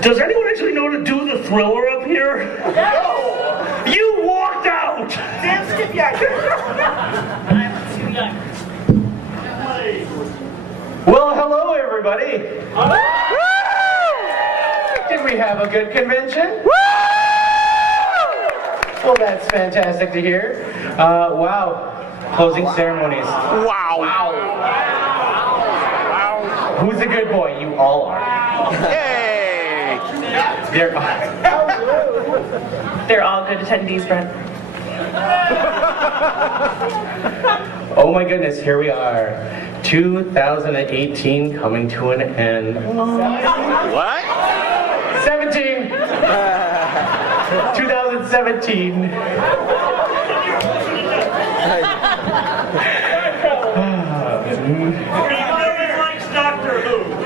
Does anyone actually know to do the thriller up here? No! You walked out! Damn skip I'm too young. Well, hello everybody! Did we have a good convention? Well, that's fantastic to hear. Wow. Closing ceremonies. Wow. Who's a good boy? You all are. Hey! They're all good attendees, Brent. Oh my goodness, here we are. 2018 coming to an end. What? 17! 2017.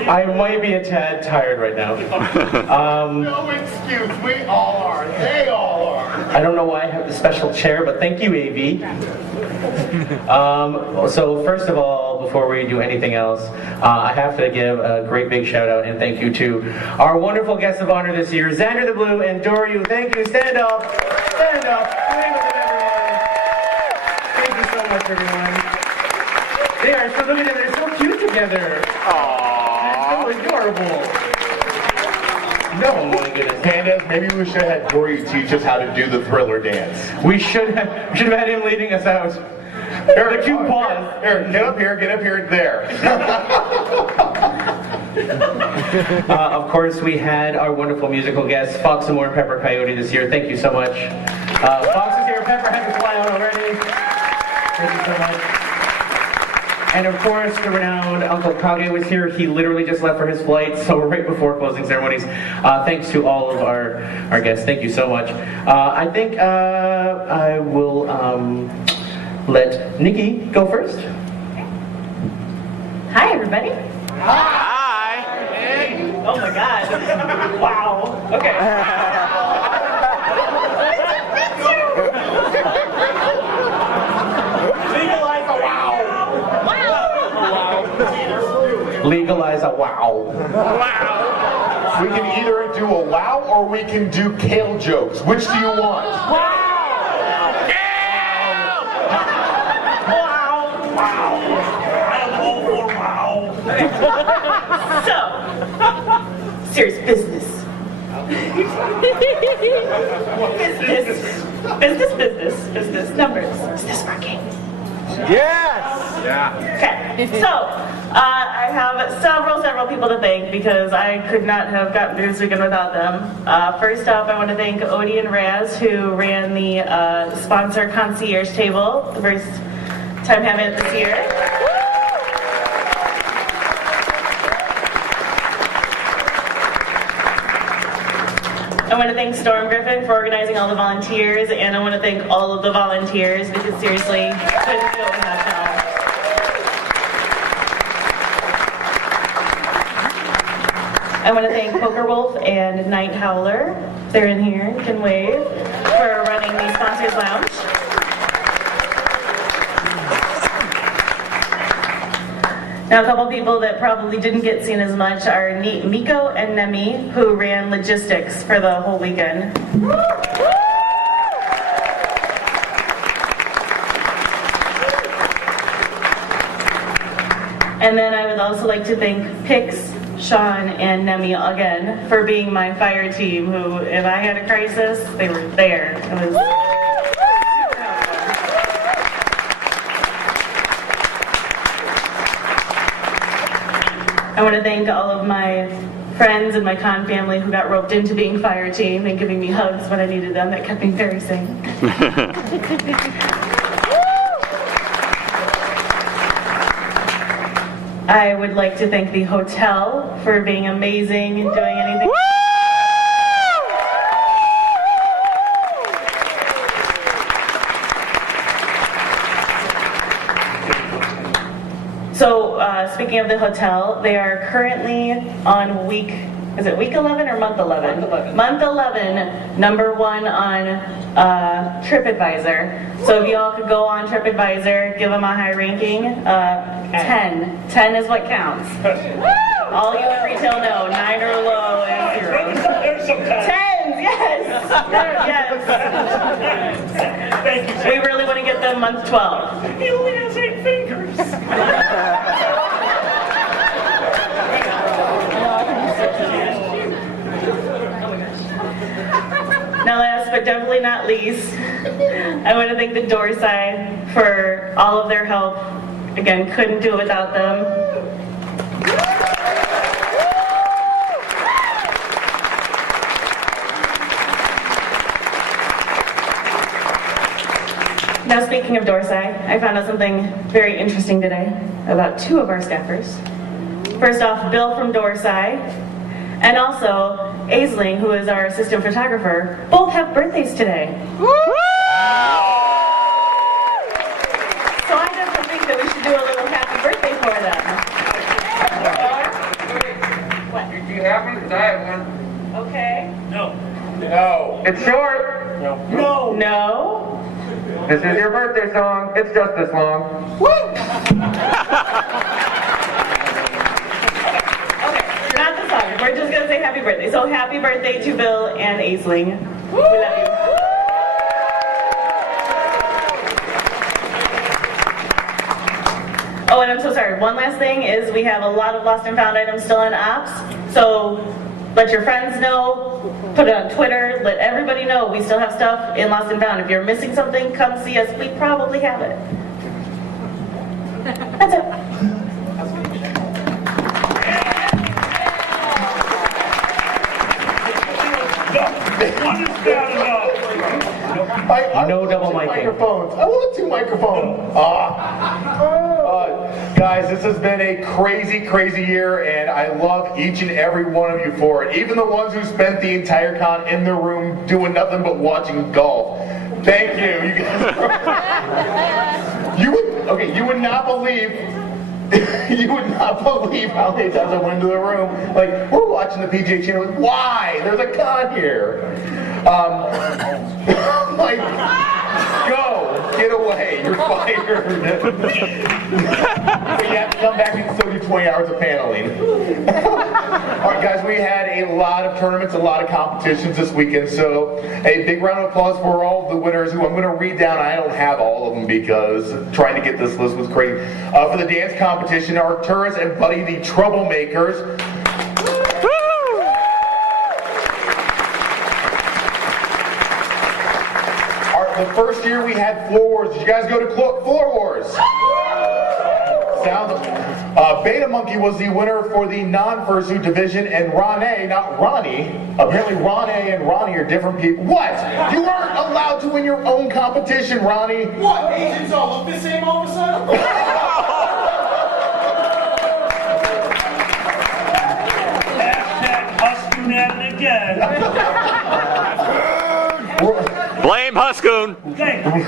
I might be a tad tired right now. No excuse, we all are. They all are. I don't know why I have the special chair, but thank you, AV. So first of all, before we do anything else, I have to give a great big shout out and thank you to our wonderful guests of honor this year, Xander the Blue and Doryuu. Thank you. Stand up. Stand up. Wave with them, everyone. Thank you so much, everyone. They are so, look at them, they're so cute together. Aww. So adorable. No, my goodness. Pandas, maybe we should have had Doryuu teach us how to do the thriller dance. We should have had him leading us out. Here, The cute pause. Here, get up here, there. Of course, we had our wonderful musical guests, Fox and More and Pepper Coyote this year. Thank you so much. Fox is here. Pepper had to fly out already. Thank you so much. And of course, the renowned Uncle Kage was here. He literally just left for his flight, so right before closing ceremonies. Thanks to all of our guests. Thank you so much. I think I will let Nikki go first. Hi, everybody. Hi. Oh my God. Wow. Okay. Legalize a wow. Legalize a wow. We can either do a wow or we can do kale jokes. Which do you want? So, serious business. Business numbers. Business working. Yes. Okay, so I have several people to thank because I could not have gotten through this weekend without them. First off, I want to thank Odie and Raz who ran the sponsor concierge table, the first time having it this year. I want to thank Storm Griffin for organizing all the volunteers, and I want to thank all of the volunteers because seriously, couldn't do it without y'all. I want to thank Poker Wolf and Night Howler, they're in here, you can wave, for running the Sponsors Lounge. Now, a couple people that probably didn't get seen as much are Miko and Nemi, who ran logistics for the whole weekend. And then I would also like to thank Pix, Sean, and Nemi again for being my fire team, who, if I had a crisis, they were there. It was I want to thank all of my friends and my con family who got roped into being fire team and giving me hugs when I needed them. That kept me very sane. I would like to thank the hotel for being amazing and doing anything. So, speaking of the hotel, they are currently on week 11 or month 11? Month 11, number 1 on TripAdvisor. So if y'all could go on TripAdvisor, give them a high ranking, 10. 10 is what counts. All you in retail know, 9 or low is 0. There's some kind. 10s, yes! Yes! Thank you, We really want to get them month 12. He only has 8 fingers. Now last but definitely not least, I want to thank the Doryuu for all of their help. Again, couldn't do it without them. Now speaking of Doryuu, I found out something very interesting today about 2 of our staffers. First off, Bill from Doryuu, and also Aisling, who is our assistant photographer, both have birthdays today. So I definitely think that we should do a little happy birthday for them. What? Do you have one? Because I have one. Okay. No. No. It's short. No. No. This is your birthday song. It's just this long. Not the song. We're just going to say happy birthday. So happy birthday to Bill and Aisling. We love you. Oh, and I'm so sorry. One last thing is we have a lot of lost and found items still in ops. So let your friends know. Put it on Twitter. Let everybody know we still have stuff in lost and found. If you're missing something, come see us. We probably have it. That's it. One is bad enough. No double two micing. microphones. I want 2 microphones. Guys, this has been a crazy, crazy year, and I love each and every one of you for it. Even the ones who spent the entire con in their room doing nothing but watching golf. Thank you. You guys. You would not believe. You would not believe how many times I went into the room. Like, we're watching the PGA channel. Like, why? There's a con here. Like, go. Get away. You're fired. But you have to come back and still do 20 hours of paneling. All right, guys, we had a lot of tournaments, a lot of competitions this weekend. So a big round of applause for all of the winners who I'm going to read down. I don't have all of them because trying to get this list was crazy. For the dance competition, Arcturus and Buddy, the Troublemakers. The first year we had Floor Wars. Did you guys go to Floor Wars? Sounds. Beta Monkey was the winner for the non-fursuit division, and Ronnie, not Ronnie. Apparently Ronnie and Ronnie are different people. What? You weren't allowed to win your own competition, Ronnie. What? Asians all look the same all of a sudden? Hashtag Husky at it again. Blame Huskoon. Thank you.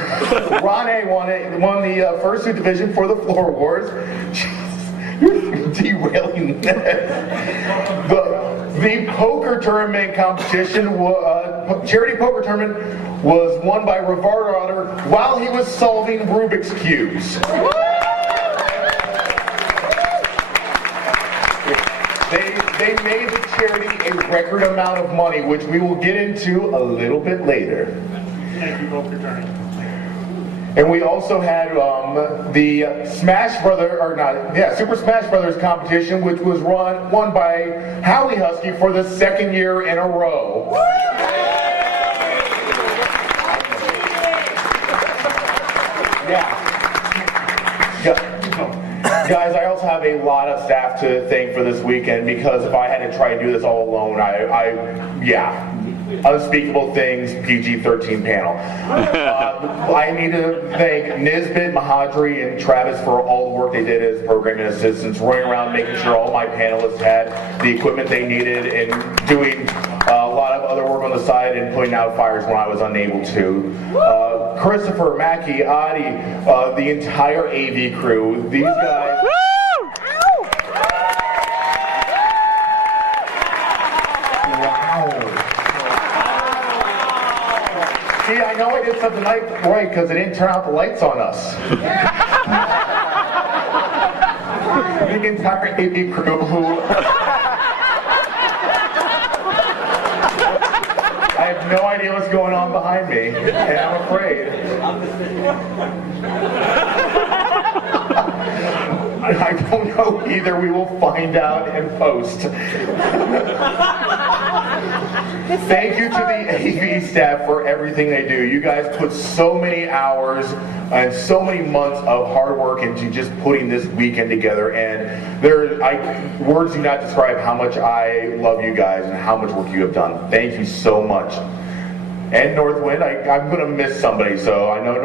Ronnie won the fursuit division for the Floor Wars. You're derailing this. The poker tournament competition, charity poker tournament, was won by Rivardo while he was solving Rubik's Cubes. They made the charity a record amount of money, which we will get into a little bit later. Thank you both for turning. And we also had the Super Smash Brothers competition, which was won by Howie Husky for the 2nd year in a row. Yeah. Guys, I also have a lot of staff to thank for this weekend because if I had to try and do this all alone, yeah. Unspeakable Things PG-13 panel. I need to thank Nisbet, Mahadri, and Travis for all the work they did as programming assistants, running around making sure all my panelists had the equipment they needed and doing a lot of other work on the side and putting out fires when I was unable to. Christopher, Mackie, Adi, the entire AV crew, these guys. See, I know I did something right because they didn't turn out the lights on us. The entire AV crew who... I have no idea what's going on behind me, and I'm afraid. I don't know either. We will find out in post. Thank you to the AV staff for everything they do. You guys put so many hours and so many months of hard work into just putting this weekend together, and words do not describe how much I love you guys and how much work you have done. Thank you so much. And Northwind, I'm going to miss somebody, so I know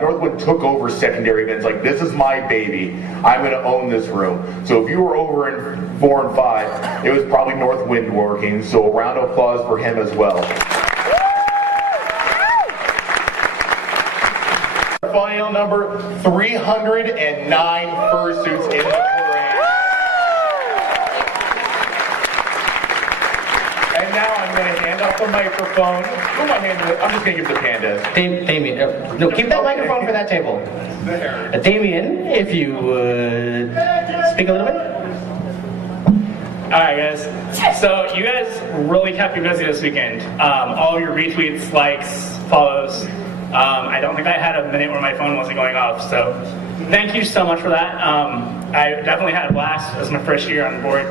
Northwind took over secondary events. Like, this is my baby. I'm going to own this room. So if you were over in 4 and 5, it was probably Northwind working, so a round of applause for him as well. Final number 309 fursuits in the parade. And now I'm going to hand off the microphone. Who am I handing it? I'm just going to give it to Pandas. Damien, no, keep that microphone for that table. Damien, if you would speak a little bit. Alright guys, so you guys really kept me busy this weekend. All your retweets, likes, follows. I don't think I had a minute where my phone wasn't going off, so thank you so much for that. I definitely had a blast. It was my first year on board,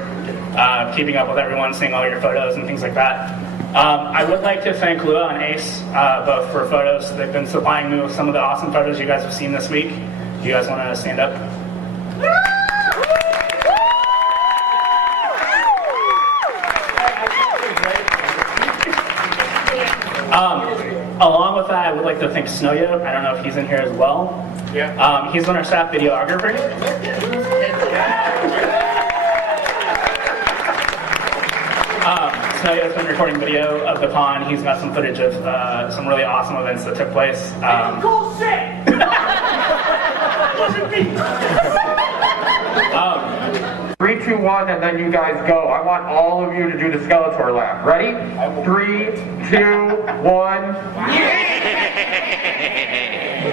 keeping up with everyone, seeing all your photos and things like that. I would like to thank Lua and Ace, both for photos. They've been supplying me with some of the awesome photos you guys have seen this week. Do you guys want to stand up? Along with that, I would like to thank Snowyo. I don't know if he's in here as well. Yeah. He's been our staff videographer. Snowyo's been recording video of the pond. He's got some footage of some really awesome events that took place. Cool shit! 3, 2, 1, and then you guys go. I want all of you to do the Skeletor laugh. Ready? 3, 2, 1.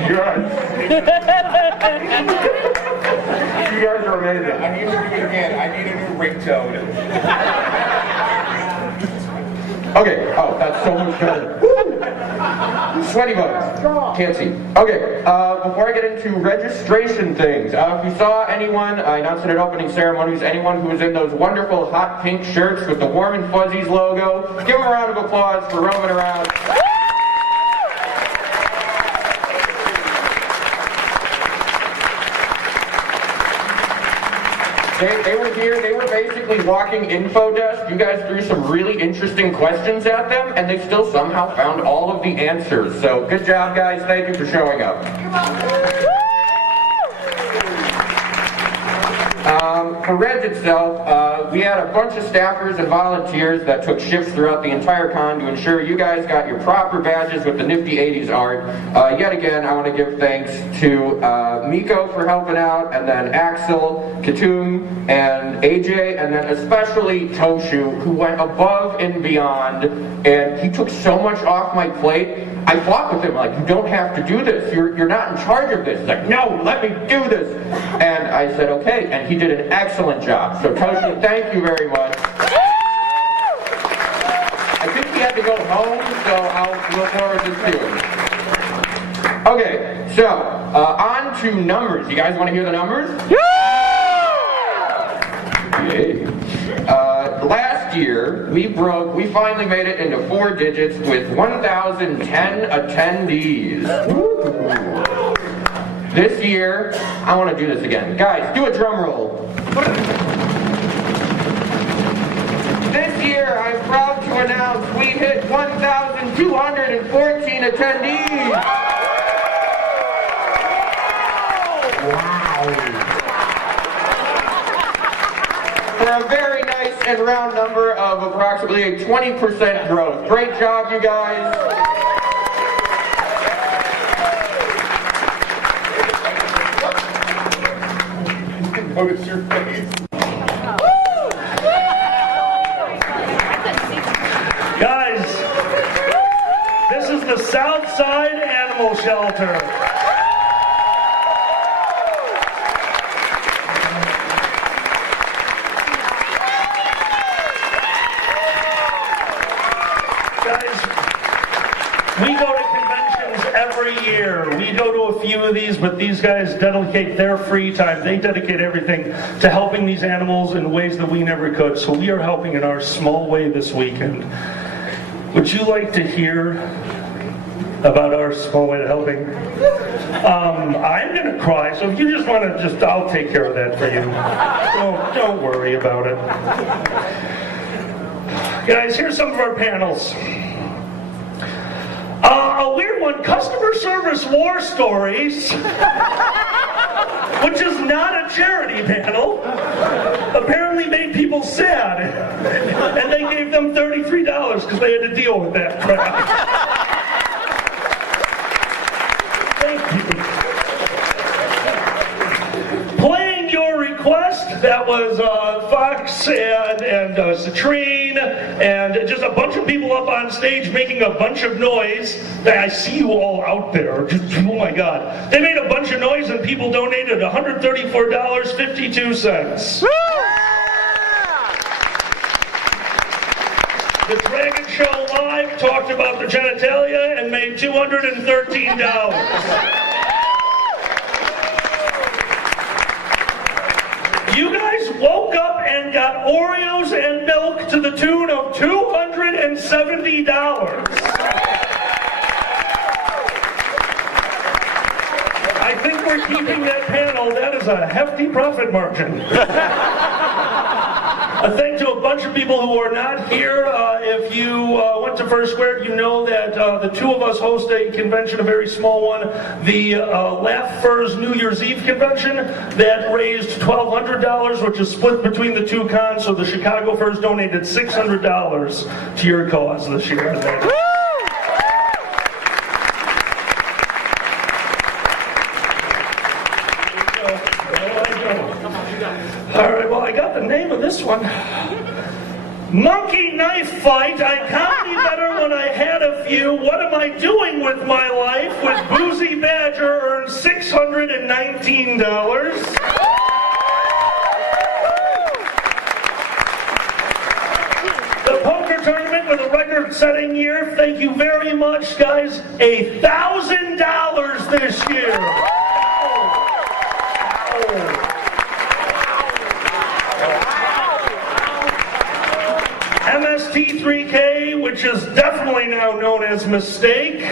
Yes. You guys are amazing. I need to do it again. I need a new ringtone. Okay. Oh, that's so much better. Sweaty bugs. Can't see. Okay. Before I get into registration things, if you saw anyone, I announced it at opening ceremonies, anyone who was in those wonderful hot pink shirts with the Warm and Fuzzies logo, give them a round of applause for roaming around. They were here, they were basically walking info desk. You guys threw some really interesting questions at them, and they still somehow found all of the answers. So good job, guys. Thank you for showing up. For Reg itself, we had a bunch of staffers and volunteers that took shifts throughout the entire con to ensure you guys got your proper badges with the nifty 80s art. Yet again, I want to give thanks to Miko for helping out, and then Axel, Katoon, and AJ, and then especially Toshu, who went above and beyond, and he took so much off my plate. I fought with him, like, you don't have to do this. You're not in charge of this. He's like, no, let me do this. And I said, okay, and he did an excellent job. So Toshu, thank you very much. I think he had to go home, so I'll look forward to seeing him. Okay, so on to numbers. You guys want to hear the numbers? Yay. Last year, we finally made it into 4 digits with 1,010 attendees. This year, I want to do this again. Guys, do a drum roll. This year, I'm proud to announce we hit 1,214 attendees. Wow. For a very nice and round number of approximately a 20% growth. Great job, you guys. Notice your face. Guys, this is the Southside Animal Shelter. Guys, we go to conventions every year. We go to a few of these, but these guys dedicate their free time. They dedicate everything to helping these animals in ways that we never could. So we are helping in our small way this weekend. Would you like to hear about our small way of helping? I'm going to cry, so if you just want to I'll take care of that for you. Don't worry about it. Guys, here's some of our panels. A weird one, customer service war stories, which is not a charity panel, apparently made people sad, and they gave them $33 because they had to deal with that crap. Thank you. Playing your request, that was Fox and Citrine, and just a bunch of people up on stage making a bunch of noise. I see you all out there. Just, oh my God. They made a bunch of noise and people donated $134.52. The Dragon Show Live talked about the genitalia and made $213. You guys woke up and got Oreos and milk to the tune of $270. I think we're keeping that panel. That is a hefty profit margin. A thank to a bunch of people who are not here. If you went to First Square, you know that the two of us host a convention, a very small one, the Laugh Furs New Year's Eve convention, that raised $1,200, which is split between the two cons, so the Chicago Furs donated $600 to your cause this year. All right, well, I got the name of this one. Monkey Knife Fight. I comedy better when I had a few. What am I doing with my life? With Boozy Badger earned $619. The poker tournament with a record-setting year. Thank you very much, guys. $1,000 this year. MST3K, which is definitely now known as Mistake.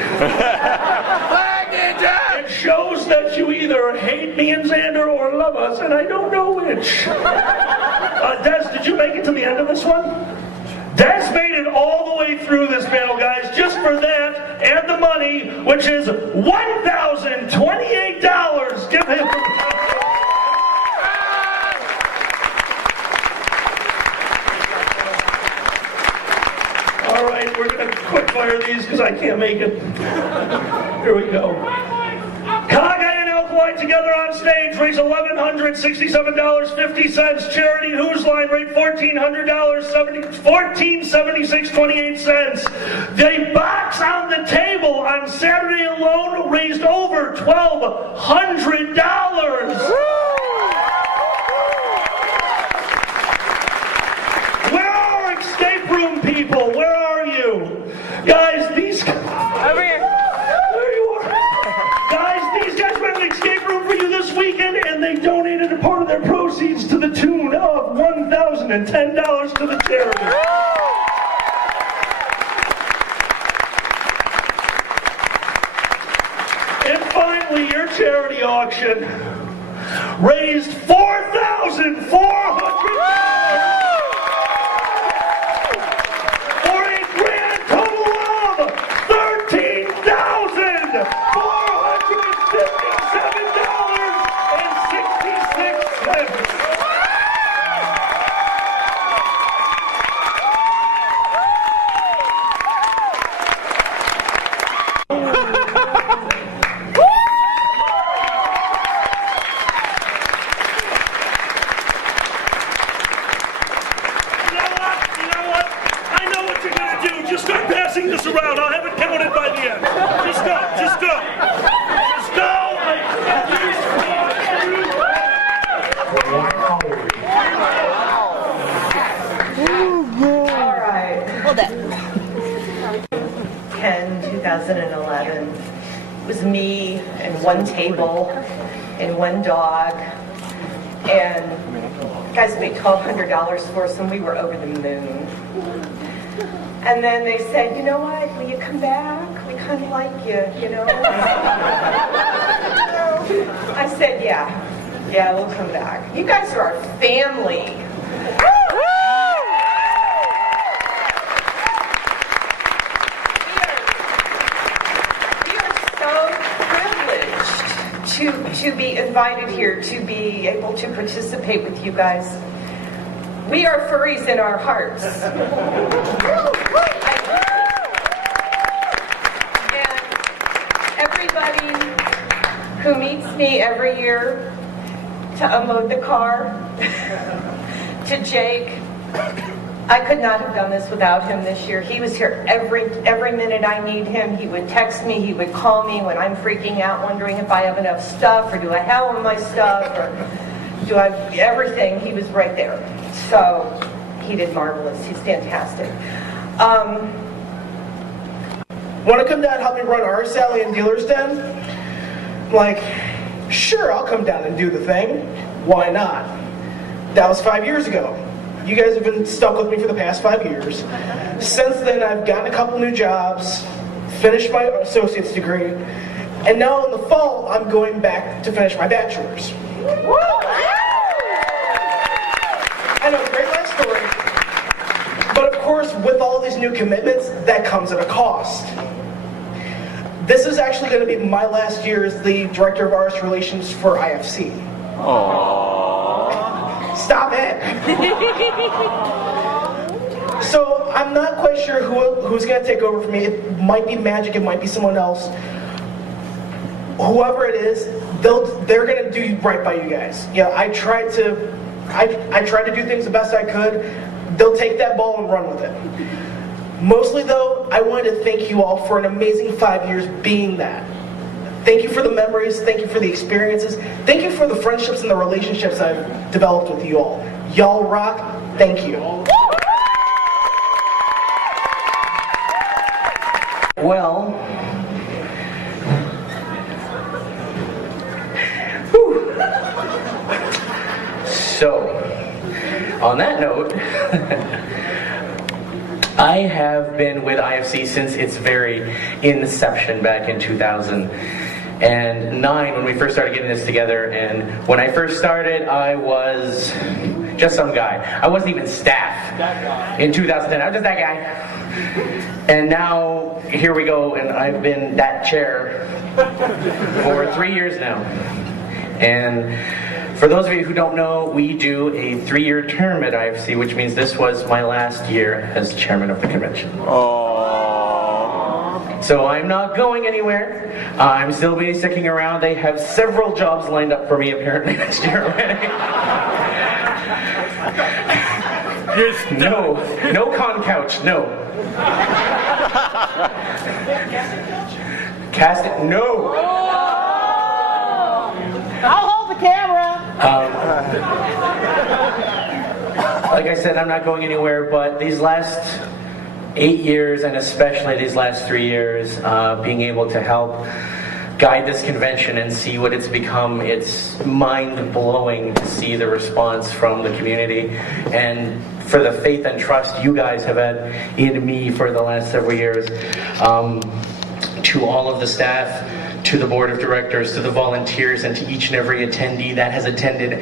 It shows that you either hate me and Xander or love us, and I don't know which. Des, did you make it to the end of this one? Des made it all the way through this panel, guys, just for that and the money, which is $1,028. Give him All right, we're going to quick fire these because I can't make it. Here we go. Cockeye and Alkaline together on stage raise $1,167.50. Charity Who's Line rate $1,476.28. The box on the table on Saturday alone raised over $1,200. Where are escape room people? Where are you? Guys, these... Over here. There you are. Guys, these guys ran an escape room for you this weekend, and they donated a part of their proceeds to the tune of $1,010 to the charity. And finally, your charity auction raised $4,400 for a grand total of $13,457.66. Just start passing this around. I'll have it counted by the end. Just go. Just go. Just go. All right. Hold it. 2011. It was me and one table and one dog. And guys paid $1,200 for us, and we were over the moon. And then they said, you know what, will you come back? We kind of like you, you know? I said, yeah, we'll come back. You guys are our family. We are so privileged to be invited here, to be able to participate with you guys. We are furries in our hearts. And everybody who meets me every year to unload the car, to Jake, I could not have done this without him this year. He was here every minute I need him. He would text me, he would call me when I'm freaking out, wondering if I have enough stuff, or do I have all my stuff, or do I have everything. He was right there. So he did marvelous. He's fantastic. Want to come down and help me run our Sally and Dealer's Den? I'm like, sure, I'll come down and do the thing. Why not? That was 5 years ago. You guys have been stuck with me for the past 5 years. Since then, I've gotten a couple new jobs, finished my associate's degree, and now in the fall, I'm going back to finish my bachelor's. I know, great life story. But of course, with all these new commitments, that comes at a cost. This is actually going to be my last year as the Director of Artist Relations for IFC. Aww. Stop it! So I'm not quite sure who's going to take over for me. It might be Magic, it might be someone else. Whoever it is, they're going to do right by you guys. Yeah, I tried to do things the best I could. They'll take that ball and run with it. Mostly though, I wanted to thank you all for an amazing 5 years being that. Thank you for the memories, thank you for the experiences, thank you for the friendships and the relationships I've developed with you all. Y'all rock, thank you. Well, so, on that note, I have been with IFC since its very inception back in 2009 when we first started getting this together. And when I first started, I was just some guy. I wasn't even staff in 2010. I was just that guy. And now, here we go, and I've been that chair for 3 years now. And for those of you who don't know, we do a 3-year term at IFC, which means this was my last year as chairman of the convention. Aww. So I'm not going anywhere. I'm still be sticking around. They have several jobs lined up for me apparently next year already. No con couch, no. Cast it, no. I'll hold the camera. Like I said, I'm not going anywhere, but these last 8 years, and especially these last 3 years, being able to help guide this convention and see what it's become, it's mind-blowing to see the response from the community, and for the faith and trust you guys have had in me for the last several years. To all of the staff, to the board of directors, to the volunteers, and to each and every attendee that has attended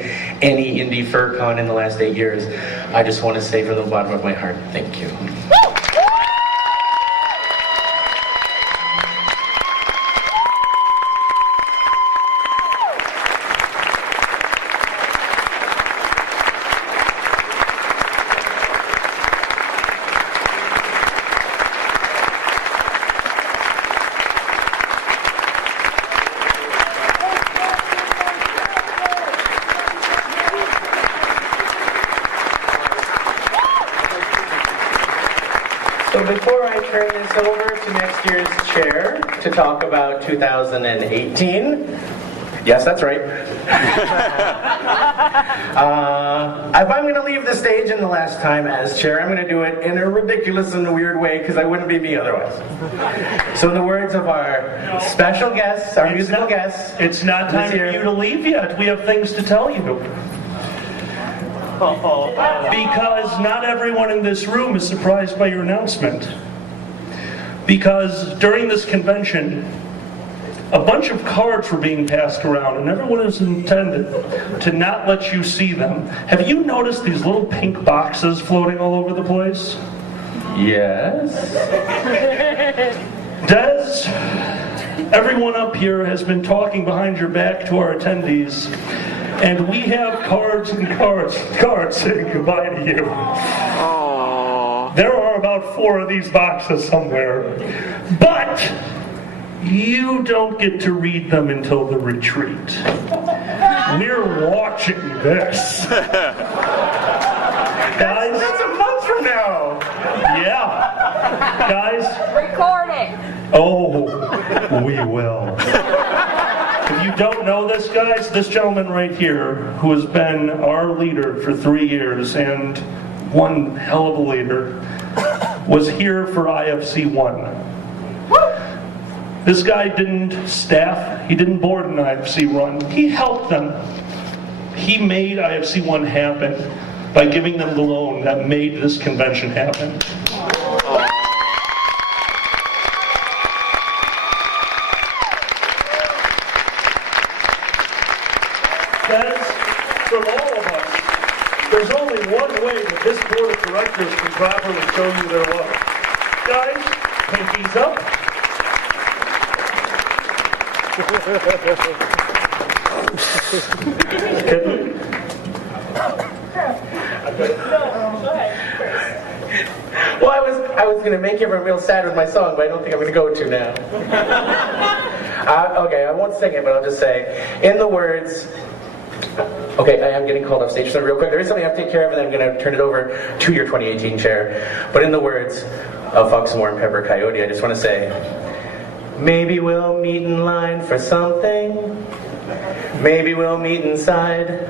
any IndyFurCon in the last 8 years. I just want to say from the bottom of my heart, thank you. So before I turn this over to next year's chair to talk about 2018, yes, that's right. If I'm going to leave the stage in the last time as chair, I'm going to do it in a ridiculous and weird way because I wouldn't be me otherwise. So in the words of our special guests, our musical guests, It's not time for you to leave yet. We have things to tell you. Because not everyone in this room is surprised by your announcement. Because during this convention, a bunch of cards were being passed around, and everyone is intended to not let you see them. Have you noticed these little pink boxes floating all over the place? yes. Des, everyone up here has been talking behind your back to our attendees, and we have cards and cards saying goodbye to you. There are about 4 of these boxes somewhere, but you don't get to read them until the retreat. We're watching this. Guys, That's a month from now. yeah. Guys, Record it. oh, we will. If you don't know this, guys, this gentleman right here, who has been our leader for 3 years and one hell of a leader, was here for IFC 1. This guy didn't staff, he didn't board an IFC 1, he helped them. He made IFC 1 happen by giving them the loan that made this convention happen. That's from all of us. There's only one way that this board of directors can properly show you their love. Guys, pinkies up. Well, I was going to make everyone real sad with my song, but I don't think I'm going to go to now. Okay, I won't sing it, but I'll just say, in the words... Okay, I am getting called off stage, so real quick, there is something I have to take care of, and then I'm going to turn it over to your 2018 chair. But in the words of Fox and Pepper Coyote, I just want to say, maybe we'll meet in line for something. Maybe we'll meet inside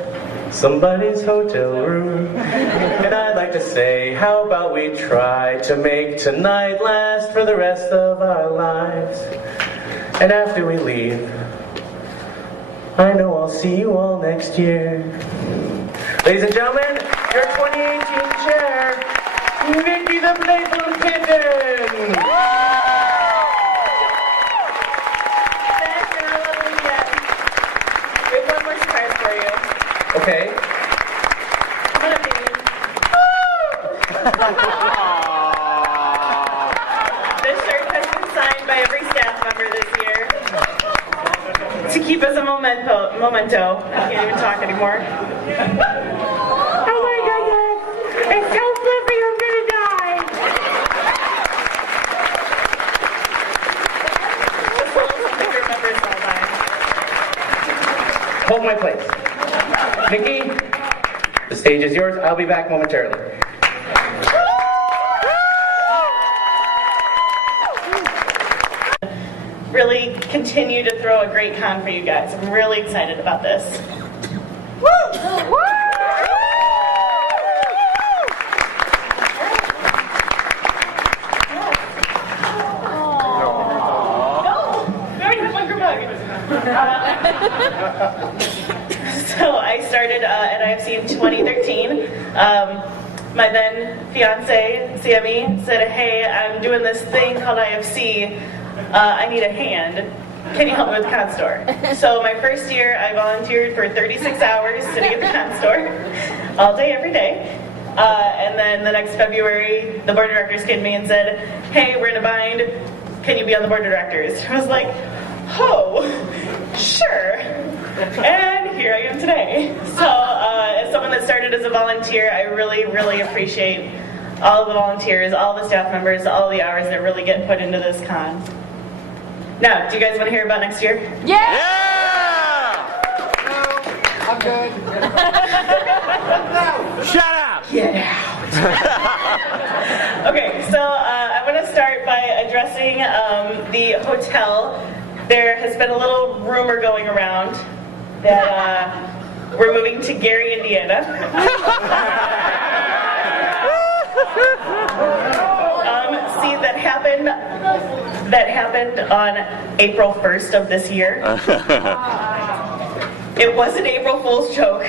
somebody's hotel room. And I'd like to say, how about we try to make tonight last for the rest of our lives? And after we leave, I know I'll see you all next year. Ladies and gentlemen, your 2018 chair, Nikki the Playful Kitten! We have one more surprise for you. Okay. Come on up, baby. This shirt has been signed by every staff member this year to keep us a memento. I can't even talk anymore. Oh my goodness. It's so flippy, I'm gonna die. This will something to remember us all by. Hold my place. Nikki, the stage is yours. I'll be back momentarily. Really continue to throw a great con for you guys. I'm really excited about this. So I started at IFC in 2013. My then fiance, Sammy, said, hey, I'm doing this thing called IFC. I need a hand. can you help me with the con store? So my first year, I volunteered for 36 hours sitting at the con store, all day, every day. And then the next February, the board of directors came to me and said, hey, we're in a bind. Can you be on the board of directors? I was like, oh, sure. And here I am today. So as someone that started as a volunteer, I really, really appreciate all of the volunteers, all the staff members, all the hours that really get put into this con. Now, do you guys want to hear about next year? Yeah! I'm good. Shut up! Get out. Okay, so I want to start by addressing the hotel. There has been a little rumor going around that we're moving to Gary, Indiana. See, that happened on April 1st of this year. It was an April Fool's joke.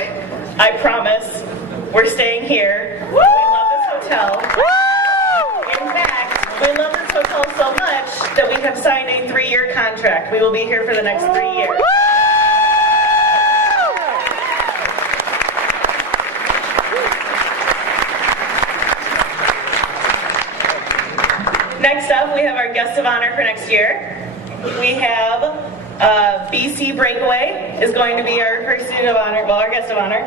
I promise. We're staying here. We love this hotel. In fact, we love this hotel so much that we have signed a 3-year contract. We will be here for the next 3 years. Next up, we have our guest of honor for next year. We have BC Breakaway is going to be our person of honor, well, our guest of honor.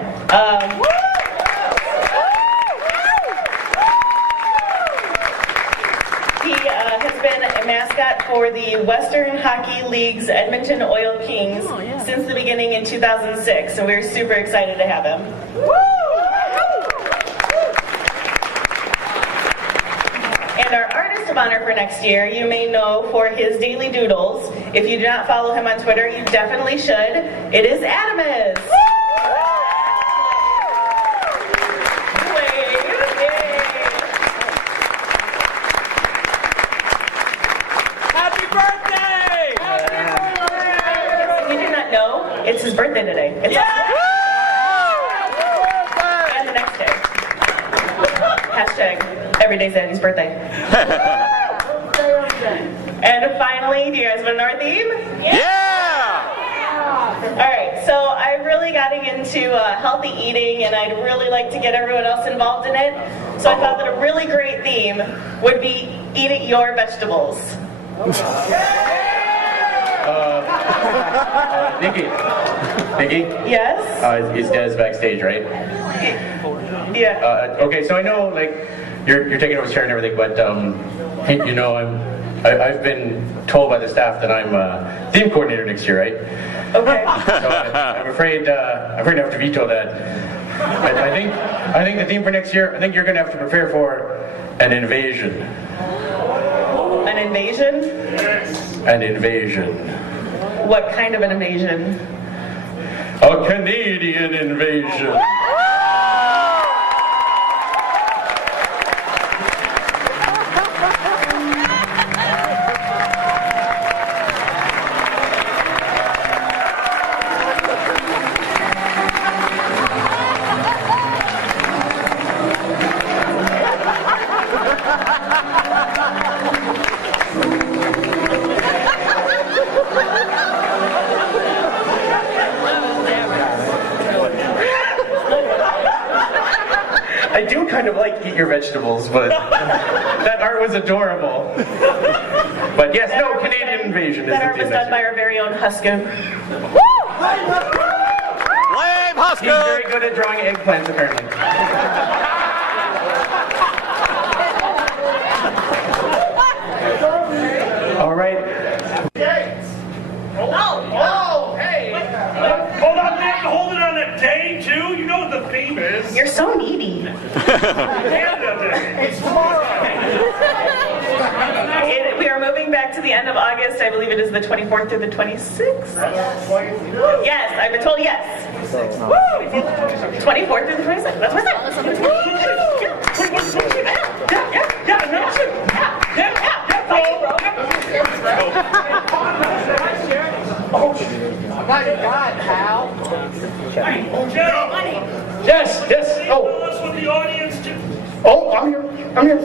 He has been a mascot for the Western Hockey League's Edmonton Oil Kings since the beginning in 2006, so we're super excited to have him. And our artist of honor for next year, you may know for his daily doodles. If you do not follow him on Twitter, you definitely should. It is Adamus. Happy birthday! If you did not know, it's his birthday today. It's and the next day. Hashtag everyday's Andy's birthday. And finally, do you guys want to know our theme? Yeah! Alright, so I'm really getting into healthy eating, and I'd really like to get everyone else involved in it. So I thought that a really great theme would be eat your vegetables. Nikki? Yes? It's Des backstage, right? Yeah. Okay, so I know, like, you're taking over chair and everything, but, you know, I've been told by the staff that I'm theme coordinator next year, right? Okay. So I'm afraid to have to veto that. I think the theme for next year, I think you're going to have to prepare for an invasion. An invasion? An invasion. What kind of an invasion? A Canadian invasion. I do kind of like eat your vegetables, but that art was adorable. But yes, no, Canadian invasion is That the art was theme done next by our very own Huskun. Blame year. He's Husker! very good at drawing eggplants, apparently. All right. Hold on, man. Hold it on a day, too. You know what the theme is. You're so needy. Canada Day. It's tomorrow. We are moving back to the end of August. I believe it is the 24th through the 26th. Yes, I've been told yes. Woo! 24th through the 26th. That's what I said. Yes, yes. Tell us what the audience Oh, I'm here.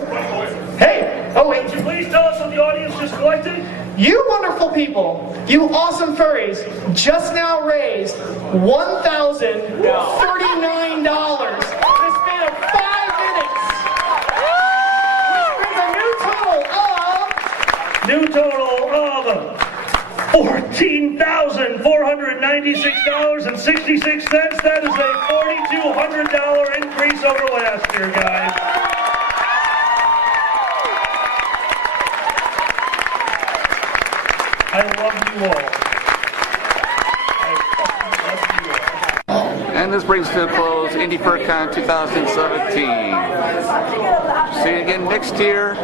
Hey. Oh, wait. Would you please tell us what the audience just collected? You wonderful people, you awesome furries, just now raised $1,039 in a span of 5 minutes. Which brings a New total of $14,496.66. That is a $4,200 increase over last year, guys. I love you all. And this brings to a close IndyFurCon 2017. See you again next year.